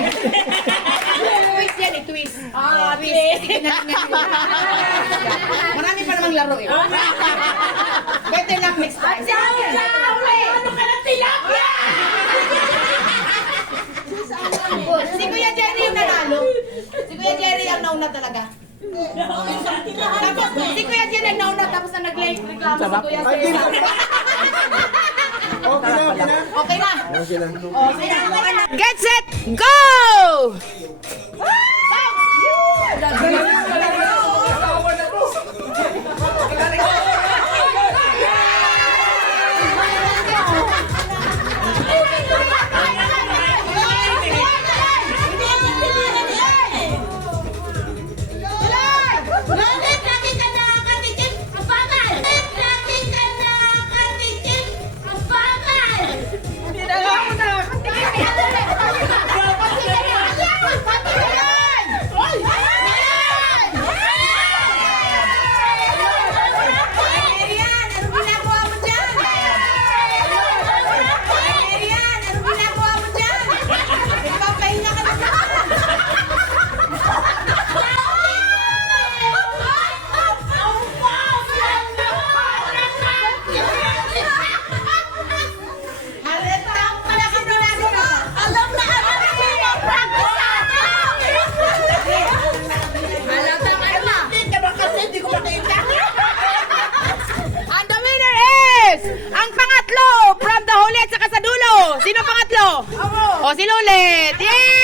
Twist yan eh, twist. Twist. Kasi kinatingnan mo. Marami pa namang laro eh. Better luck next time. Ano ka ng tilapia? Si Kuya Jerry yung nanalo. Si Kuya Jerry ang nauna talaga. Tapos si Kuya Jerry ang nauna tapos na nag-reklamo si Kuya Jerry. Okay na. Get set, go! Ang pangatlo from the huli at saka sa dulo. Sino pangatlo? Ako. O, si Lulit. Yay!